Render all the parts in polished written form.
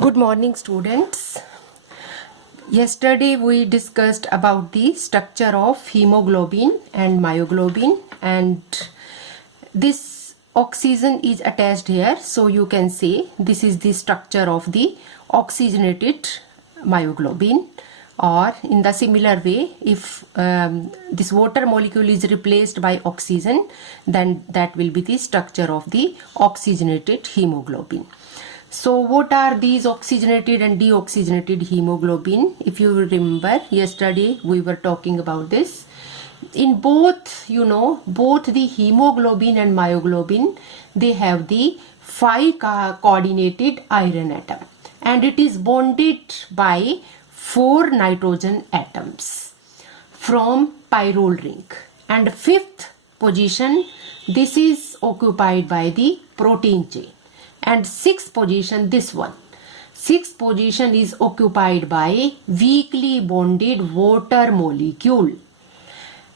Good morning, students. Yesterday we discussed about the structure of hemoglobin and myoglobin, and this oxygen is attached here, so you can say this is the structure of the oxygenated myoglobin. Or in the similar way, if this water molecule is replaced by oxygen, then that will be the structure of the oxygenated hemoglobin. So what are these oxygenated and deoxygenated hemoglobin? If you remember, yesterday we were talking about this. In both, both the hemoglobin and myoglobin, they have the 5 coordinated iron atom, and it is bonded by 4 nitrogen atoms from pyrrole ring. And 5th position, this is occupied by the protein chain. And 6th position, this one. 6th position is occupied by weakly bonded water molecule.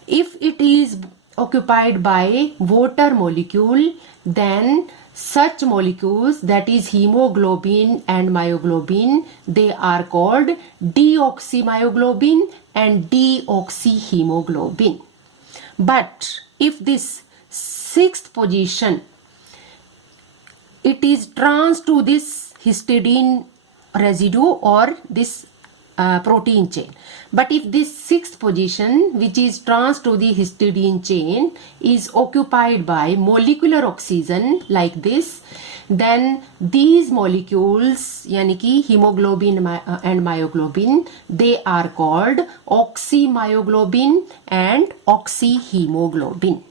If it is occupied by water molecule, then such molecules, that is hemoglobin and myoglobin, they are called deoxymyoglobin and deoxyhemoglobin. But if this 6th position, it is trans to this histidine residue or this protein chain. But if this 6th position, which is trans to the histidine chain, is occupied by molecular oxygen like this, then these molecules, yani ki hemoglobin and myoglobin, they are called oxymyoglobin and oxyhemoglobin.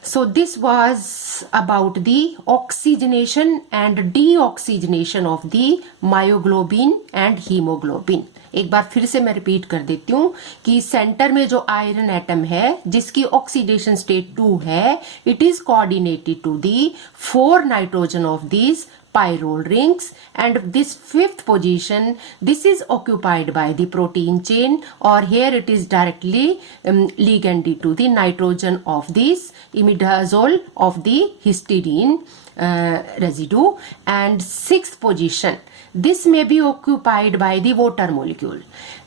So this was about the oxygenation and deoxygenation of the myoglobin and hemoglobin. एक बार फिर से मैं repeat कर देती हूँ कि centre में जो आयरन एटम है जिसकी ऑक्सीडेशन स्टेट 2 है, it is coordinated to the 4 nitrogen of these pyrrole rings, and this 5th position, this is occupied by the protein chain, or here it is directly liganded to the nitrogen of this imidazole of the histidine residue. And 6th position, this may be occupied by the water molecule.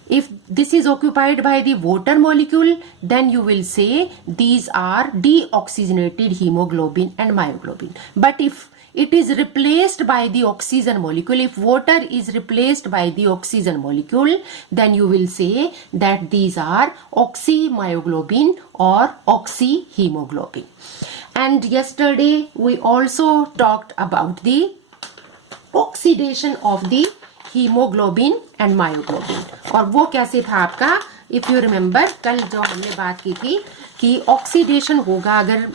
If this is occupied by the water molecule, then you will say these are deoxygenated hemoglobin and myoglobin. But if it is replaced by the oxygen molecule, if water is replaced by the oxygen molecule, then you will say that these are oxymyoglobin or oxyhemoglobin. And yesterday we also talked about the oxidation of the hemoglobin and myoglobin. और वो कैसे था आपका, if you remember, कल जो हमने बात की थी कि ऑक्सीडेशन होगा, अगर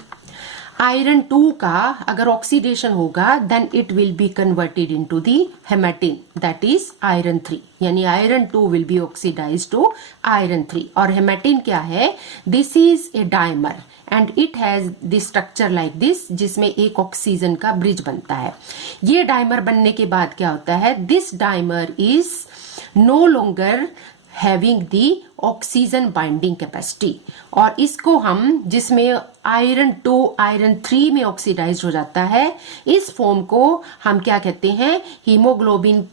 आयरन 2 का अगर ऑक्सीडेशन होगा, then it will be converted into the hematin, that is iron 3. यानी iron 2 will be oxidised to iron 3. और हेमेटिन क्या है? This is a dimer and it has this structure like this, जिसमें एक oxygen का bridge बनता है. ये डाइमर बनने के बाद क्या होता है? This dimer is no longer having the oxygen binding capacity, और इसको हम, जिसमें आयरन 2 आयरन 3 में ऑक्सीडाइज हो जाता है, इस फॉर्म को हम क्या कहते हैं? हीमोग्लोबिन,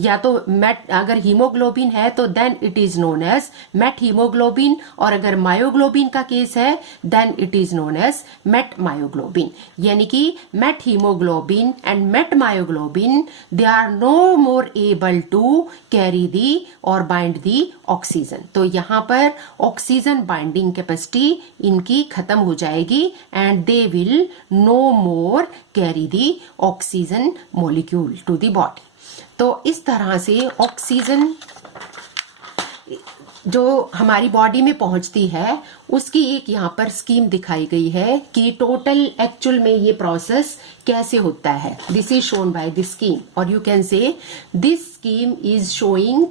या तो मेट, अगर हीमोग्लोबिन है तो then it is known as met haemoglobin, और अगर मायोग्लोबिन का केस है then it is known as met myoglobin. यानी कि met haemoglobin and met myoglobin, they are no more able to carry the और बाइंड दी oxygen. तो यहाँ पर ऑक्सीजन बाइंडिंग कैपेसिटी इनकी खत्म हो जाएगी and they will no more carry the oxygen molecule to the body. तो इस तरह से ऑक्सीजन जो हमारी बॉडी में पहुंचती है, उसकी एक यहाँ पर स्कीम दिखाई गई है कि टोटल एक्चुअल में ये प्रोसेस कैसे होता है. This is shown by this scheme, और you can say this scheme is showing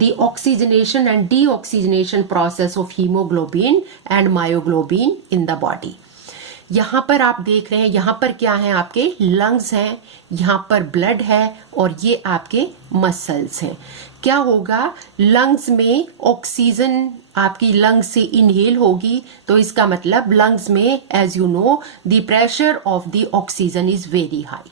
the oxygenation and deoxygenation process of hemoglobin and myoglobin in the body. यहाँ पर आप देख रहे हैं, यहाँ पर क्या है? आपके लंग्स हैं, यहाँ पर ब्लड है, और ये आपके मसल्स हैं. क्या होगा? लंग्स में ऑक्सीजन आपकी लंग्स से इनहेल होगी, तो इसका मतलब लंग्स में, as you know, the pressure of the oxygen is very high,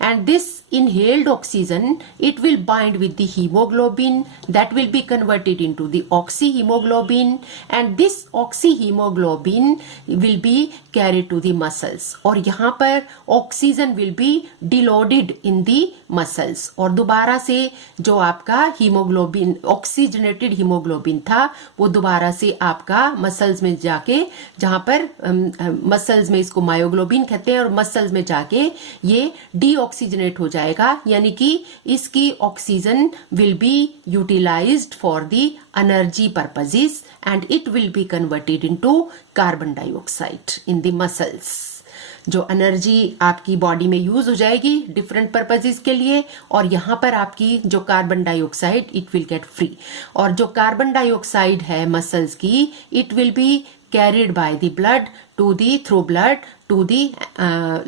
and this inhaled oxygen, it will bind with the hemoglobin, that will be converted into the oxyhemoglobin, and this oxyhemoglobin will be carried to the muscles. और यहाँ पर oxygen will be deloaded in the muscles, और दोबारा से जो आपका haemoglobin, oxygenated haemoglobin था, वो दोबारा से आपका मसल्स में जाके, जहाँ पर मसल्स में इसको मायोग्लोबिन कहते हैं, और मसल्स में जाके ये डीऑक्सीजनेट हो जाएगा, यानी कि इसकी oxygen will be utilised for the energy purposes and it will be converted into carbon dioxide in the muscles. जो एनर्जी आपकी बॉडी में यूज हो जाएगी डिफरेंट पर्पसेस के लिए, और यहाँ पर आपकी जो carbon dioxide it will get free, और जो कार्बन डाइऑक्साइड है मसल्स की, it will B carried by the blood through blood to the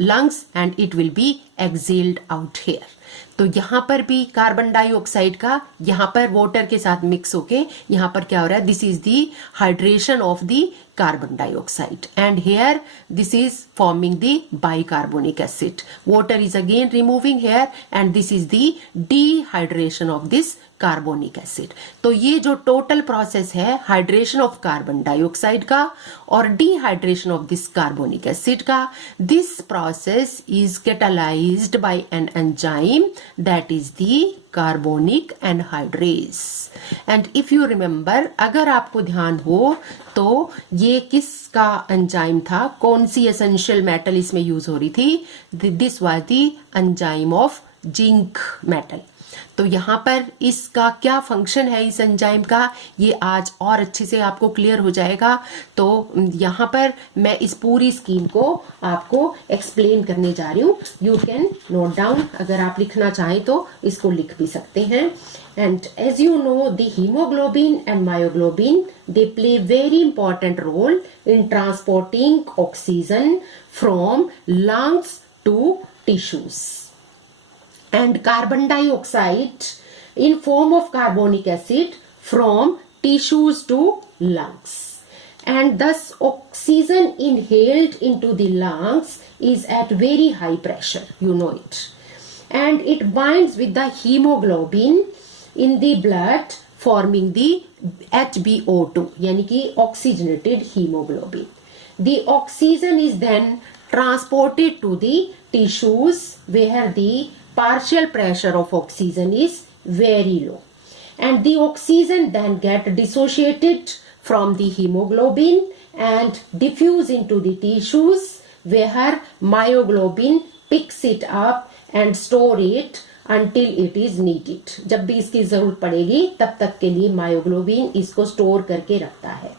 lungs and it will be exhaled out here. तो यहाँ पर भी कार्बन डाइऑक्साइड का यहाँ पर वाटर के साथ मिक्स होके यहाँ पर क्या हो रहा है, this is the hydration of the carbon dioxide and here this is forming the bicarbonic acid. Water is again removing here and this is the dehydration of this carbonic acid. तो ये जो टोटल प्रोसेस है hydration of carbon dioxide का और dehydration of this carbonic acid का, this process is catalysed by an enzyme that is the carbonic anhydrase. And if you remember, अगर आपको ध्यान हो तो ये किसका एंजाइम था, कौन सी एसेंशियल मेटल इसमें यूज हो रही थी, this was the enzyme of zinc metal. तो यहाँ पर इसका क्या फंक्शन है इस एंजाइम का, ये आज और अच्छे से आपको क्लियर हो जाएगा. तो यहाँ पर मैं इस पूरी स्कीम को आपको एक्सप्लेन करने जा रही हूँ. यू कैन नोट डाउन, अगर आप लिखना चाहें तो इसको लिख भी सकते हैं. And as you know, the hemoglobin and myoglobin, they play very important role in transporting oxygen from lungs to tissues. And carbon dioxide in form of carbonic acid from tissues to lungs. And thus oxygen inhaled into the lungs is at very high pressure, you know it. And it binds with the hemoglobin in the blood forming the HbO2, यानी कि oxygenated hemoglobin. The oxygen is then transported to the tissues where the partial pressure of oxygen is very low, and the oxygen then get dissociated from the hemoglobin and diffuse into the tissues where myoglobin picks it up and store it until it is needed. जब भी इसकी जरूरत पड़ेगी तब तक के लिए myoglobin इसको स्टोर करके रखता है.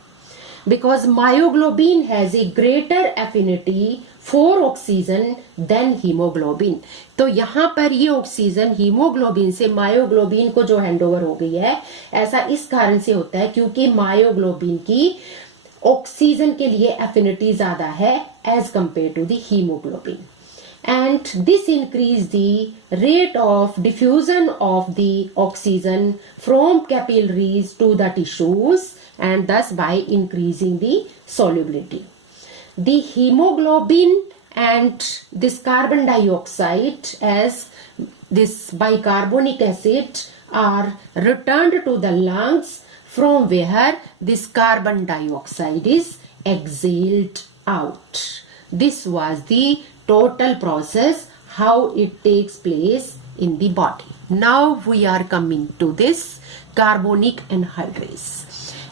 Because myoglobin has a greater affinity for oxygen than hemoglobin. तो यहाँ पर ये ऑक्सीजन हीमोग्लोबिन से मायोग्लोबिन को जो हैंडओवर हो गई है, ऐसा इस कारण से होता है क्योंकि मायोग्लोबिन की ऑक्सीजन के लिए एफिनिटी ज्यादा है as compare to the haemoglobin. And this increase the rate of diffusion of the oxygen from capillaries to the tissues and thus by increasing the solubility. The hemoglobin and this carbon dioxide as this bicarbonic acid are returned to the lungs from where this carbon dioxide is exhaled out. This was the total process how it takes place in the body. Now we are coming to this carbonic anhydrase.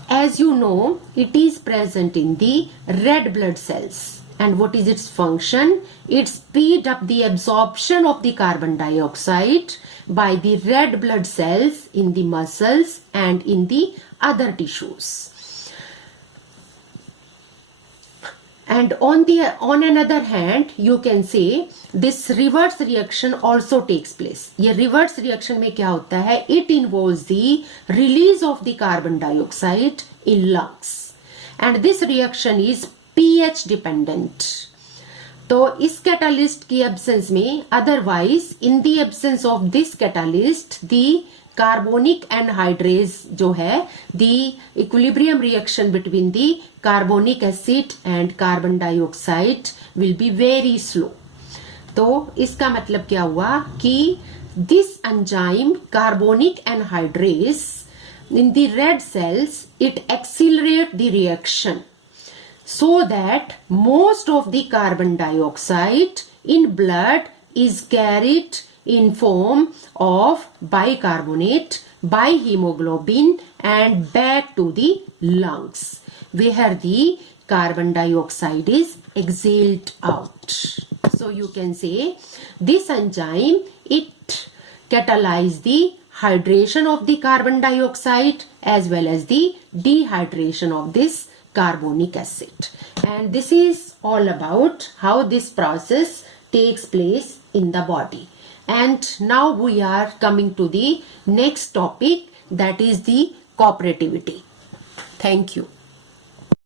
As you know, it is present in the red blood cells. And what is its function? It speeds up the absorption of the carbon dioxide by the red blood cells in the muscles and in the other tissues. And on another hand, you can say this reverse reaction also takes place. ये reverse reaction में क्या होता है? It involves the release of the carbon dioxide in lungs, and this reaction is pH dependent. तो इस catalyst की absence में, otherwise in the absence of this catalyst, the carbonic anhydrase जो है, the equilibrium reaction between the carbonic acid and carbon dioxide will be very slow. तो इसका मतलब क्या हुआ कि this enzyme carbonic anhydrase in the red cells, it accelerate the reaction so that most of the carbon dioxide in blood is carried in form of bicarbonate by hemoglobin and back to the lungs where the carbon dioxide is exhaled out. So you can say this enzyme, it catalyze the hydration of the carbon dioxide as well as the dehydration of this carbonic acid. And this is all about how this process takes place in the body. And now we are coming to the next topic, that is the cooperativity. Thank you.